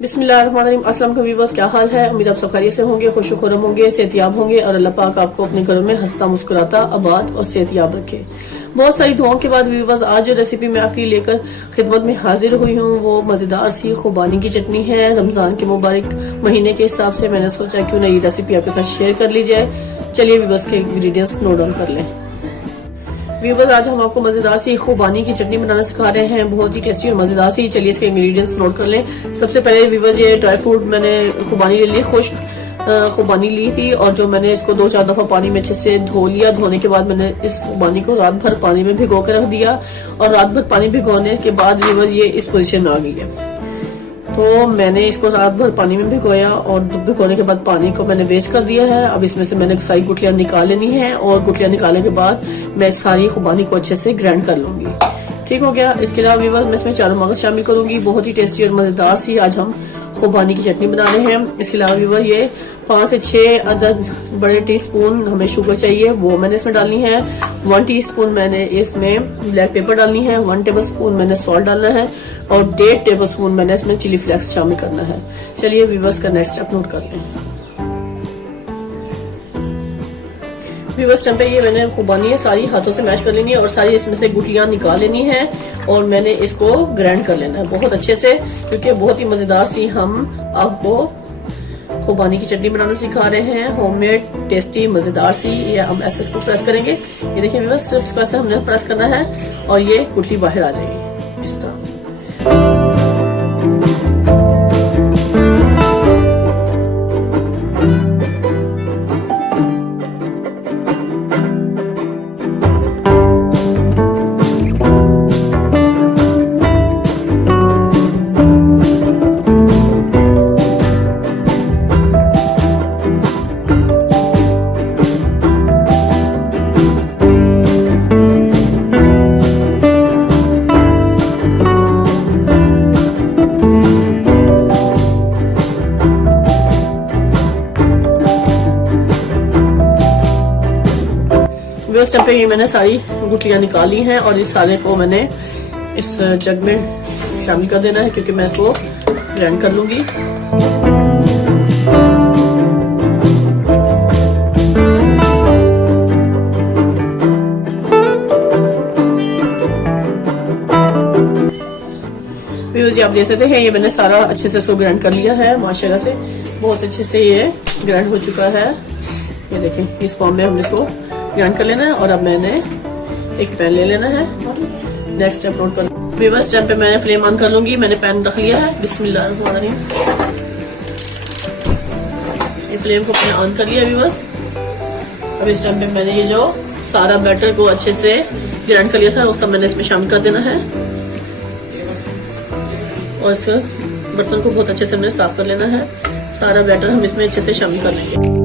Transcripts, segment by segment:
बिस्मिल्लाहिर्रहमानिर्रहीम। अस्सलाम वालेकुम व्यूअर्स, क्या हाल है? उम्मीद आप सब खैरियत से होंगे, खुशखुरम होंगे, सेहतियाब होंगे और अल्लाह पाक आपको अपने घरों में हंसता मुस्कुराता आबाद और सेहतियाब रखे। बहुत सारी दुआओं के बाद व्यूअर्स, आज जो रेसिपी मैं आपकी लेकर खिदमत में हाजिर हुई हूँ वो मजेदार सी खुबानी की चटनी है। रमजान के मुबारक महीने के हिसाब से मैंने सोचा क्यों ना ये रेसिपी आपके साथ शेयर कर ली जाए। चलिए व्यूअर्स के इंग्रेडिएंट्स नोट डाउन कर लें। व्यूअर्स, आज हम आपको मजेदार सी खुबानी की चटनी बनाना सिखा रहे हैं, बहुत ही टेस्टी और मजेदार सी। चलिए इसके इंग्रेडिएंट्स नोट कर लें। सबसे पहले व्यूअर्स, ये ड्राई फ्रूट मैंने खुबानी ले ली, खुश्क खुबानी ली थी और जो मैंने इसको 2-4 दफा पानी में अच्छे से धो लिया। धोने के बाद मैंने इस खुबानी को रात भर पानी में भिगो के रख दिया और रात भर पानी भिगोने के बाद व्यूअर्स ये इस पोजीशन में आ गई है। तो मैंने इसको रात भर पानी में भिगोया और भिगोने के बाद पानी को मैंने वेस्ट कर दिया है। अब इसमें से मैंने सारी गुठलियां निकाल लेनी है और गुठलियां निकालने के बाद मैं सारी खुबानी को अच्छे से ग्राइंड कर लूंगी। ठीक हो गया। इसके अलावा व्यूअर्स, मैं इसमें चारों मगज शामिल करूंगी। बहुत ही टेस्टी और मजेदार सी आज हम खुबानी की चटनी बना रहे हैं। इसके अलावा व्यूअर्स, ये 5 से 6 अदद बड़े टीस्पून हमें शुगर चाहिए, वो मैंने इसमें डालनी है। 1 टीस्पून मैंने इसमें ब्लैक पेपर डालनी है। 1 टेबलस्पून मैंने सॉल्ट डालना है और 1.5 टेबलस्पून मैंने इसमें चिली फ्लेक्स शामिल करना है। चलिए व्यूअर्स का नेक्स्ट स्टेप नोट कर लें। व्यूअर्स, टाइम पे ये मैंने खुबानी है सारी हाथों से मैश कर लेनी है और सारी इसमें से गुठलियां निकाल लेनी है और मैंने इसको ग्राइंड कर लेना है बहुत अच्छे से, क्योंकि बहुत ही मजेदार सी हम आपको खुबानी की चटनी बनाना सिखा रहे हैं। होममेड टेस्टी मजेदार सी। ये हम ऐसे इसको प्रेस करेंगे। ये देखिए व्यूअर्स, सिर्फ इसको ऐसे हमने प्रेस करना है और ये गुठली बाहर आ जाएगी इस तरह। इस टाइम पे ये मैंने सारी गुठलियां निकाली हैं और इस सारे को मैंने इस जग में शामिल कर देना है, क्योंकि मैं इसको ग्राइंड कर लूंगी। व्यूअर्स, आप देख सकते हैं ये मैंने सारा अच्छे से इसको ग्राइंड कर लिया है। माशाल्लाह से बहुत अच्छे से ये ग्राइंड हो चुका है। ये देखें, इस फॉर्म में हमने इसको ग्राइंड कर लेना है और अब मैंने एक पैन ले लेना है। नेक्स्ट स्टेप नोट कर व्यूअर्स, जब पे मैंने फ्लेम ऑन कर लूंगी। मैंने पैन रख लिया है। बिस्मिल्लाहिर्रहमानिर्रहीम। ये फ्लेम को मैंने ऑन कर लिया व्यूअर्स। अब इस टाइम पे मैंने ये जो सारा बैटर को अच्छे से ग्राइंड कर लिया था वो सब मैंने इसमें शामिल कर देना है और इस बर्तन को बहुत अच्छे से हमने साफ कर लेना है। सारा बैटर हम इसमें अच्छे से शामिल कर लेंगे।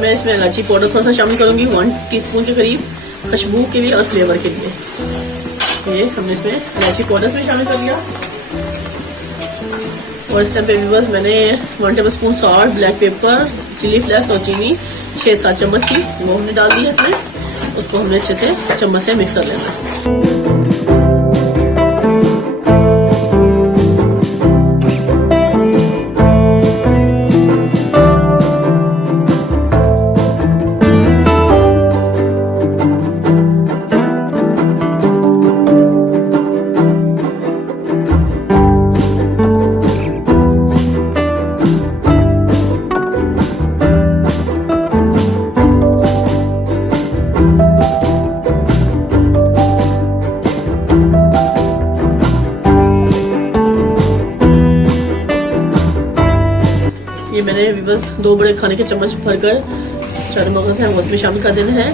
मैं इसमें इलायची पाउडर थोड़ा सा शामिल करूंगी, 1 टीस्पून के करीब, खुशबू के लिए और फ्लेवर के लिए। ये हमने इसमें इलायची पाउडर में शामिल कर लिया और इस टाइम पे व्यूअर्स मैंने 1 tablespoon salt, black pepper, chilli flakes और चीनी 6-7 चम्मच की वो हमने डाल दी है इसमें। उसको हमने अच्छे से चम्मच से मिक्स कर लेना है। ये मैंने बस 2 बड़े खाने के चम्मच भरकर चारों मगज है वो उसमें शामिल कर देना है।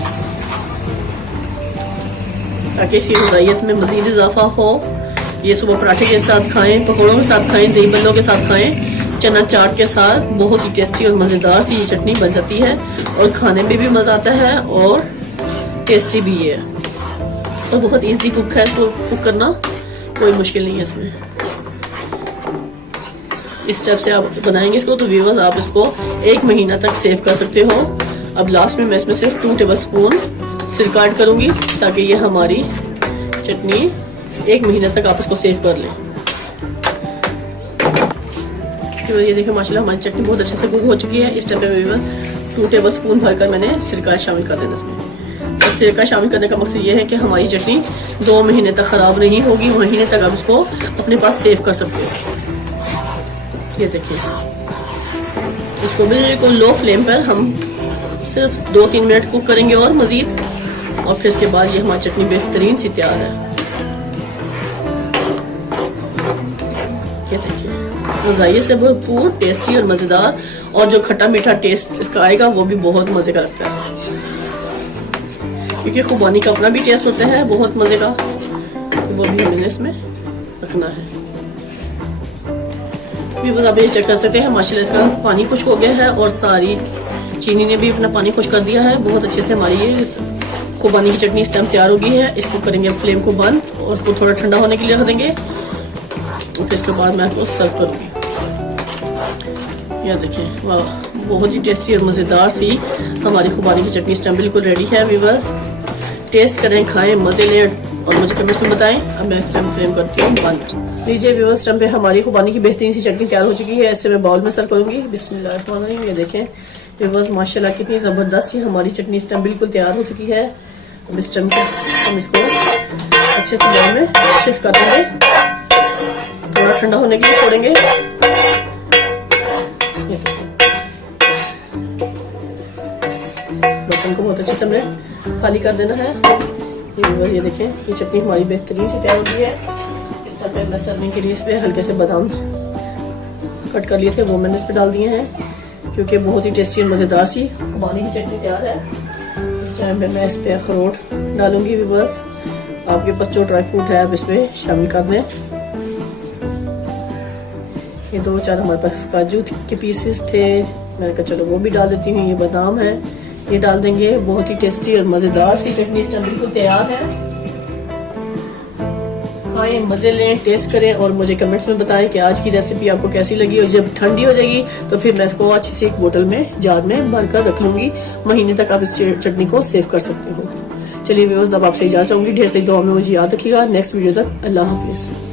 ताकि इसकी ग़िज़ाइयत में मज़ीद इजाफा हो। ये सुबह पराठे के साथ खाएं, पकौड़ों के साथ खाएं, दही बल्लों के साथ खाएं, चना चाट के साथ बहुत ही टेस्टी और मज़ेदार सी ये चटनी बन जाती है और खाने में भी मज़ा आता है और टेस्टी भी है और बहुत इजी कुक है। तो कुक करना कोई मुश्किल नहीं है इसमें। इस स्टेप से आप बनाएंगे इसको तो व्यूअर्स आप इसको 1 महीना तक सेव कर सकते हो। अब लास्ट में मैं इसमें सिर्फ 2 टेबलस्पून सिरका ऐड करूंगी ताकि ये हमारी चटनी 1 महीने तक आप इसको सेव कर लें। तो ये देखिए माशाल्लाह हमारी चटनी बहुत अच्छे से कुक हो चुकी है। इस टाइम पे व्यूअर्स 2 टेबलस्पून भरकर मैंने सिरका शामिल कर देना इसमें। तो सिरका शामिल करने का मकसद ये है कि हमारी चटनी 2 महीने तक खराब नहीं होगी, महीने तक आप इसको अपने पास सेव कर सकते हो। ये देखिए इसको बिल्कुल लो फ्लेम पर हम सिर्फ 2-3 मिनट कुक करेंगे और मजीद, और फिर इसके बाद ये हमारी चटनी बेहतरीन सी तैयार है। ये देखिए ग़िज़ाइयत से भरपूर, टेस्टी और मज़ेदार, और जो खट्टा मीठा टेस्ट इसका आएगा वो भी बहुत मज़े का लगता है क्योंकि खुबानी का अपना भी टेस्ट होता है बहुत मज़े का, तो वो भी हमें इसमें रखना है। बस आप ये चेक कर सकते हैं माशाल्लाह इसका पानी खुश्क हो गया है और सारी चीनी ने भी अपना पानी खुश्क कर दिया है। बहुत अच्छे से हमारी ये खुबानी की चटनी इस टाइम तैयार हो गई है। इसको करेंगे फ्लेम को बंद और इसको थोड़ा ठंडा होने के लिए रख देंगे और फिर इसके बाद मैं आपको सर्व करूँगी। यह देखिए वाह, बहुत ही टेस्टी और मज़ेदार सी हमारी खुबानी की चटनी इस टाइम बिल्कुल रेडी है। व्यूअर्स टेस्ट करें, खाएं, मज़े लें और मुझे कमेंट्स में बताएं। अब मैं इस टाइम फ्लेम करती हूँ बंद। लीजिए व्यूअर्स टाइम पे हमारी खुबानी की बेहतरीन सी चटनी तैयार हो चुकी है। ऐसे मैं बाउल में सर्व करूँगी। बिस्मिल्लाह। ये देखें व्यूअर्स माशाल्लाह कितनी ज़बरदस्त सी हमारी चटनी इस टाइम बिल्कुल तैयार हो चुकी है। अब इस टाइम हम इसको अच्छे से बाउल में शिफ्ट कर देंगे, थोड़ा ठंडा होने के लिए छोड़ेंगे। बर्तन को बहुत अच्छे से हमें खाली कर देना है। ये देखें ये चटनी हमारी बेहतरीन से तैयार हो गई है। इस टाइम पे मैं सर्विंग के लिए इस पे हल्के से बादाम कट कर लिए थे, वो मैंने इस पे डाल दिए हैं क्योंकि बहुत ही टेस्टी और मज़ेदार सी खुबानी की चटनी तैयार है। इस टाइम पे मैं इस पे अखरोट डालूंगी। बस आपके पास जो ड्राई फ्रूट है आप इस पे शामिल कर दें। ये 2-4 हमारे पास काजू के पीसेस थे, मैंने कहा चलो वो भी डाल देती हूँ। ये बादाम है, ये डाल देंगे। बहुत ही टेस्टी और मज़ेदार सी चटनी इस टाइम बिल्कुल तैयार है। खाएं, मज़े लें, टेस्ट करें और मुझे कमेंट्स में बताएं कि आज की रेसिपी आपको कैसी लगी। और जब ठंडी हो जाएगी तो फिर मैं इसको अच्छी से एक बोतल में जार में भर कर रख लूँगी। महीने तक आप इस चटनी को सेव कर सकते हो। चलिए व्यूअर्स अब आपसे इजाज़त चाहूँगी। ढेर सारी दुआ में मुझे याद रखिएगा। नेक्स्ट वीडियो तक अल्लाह हाफिज़।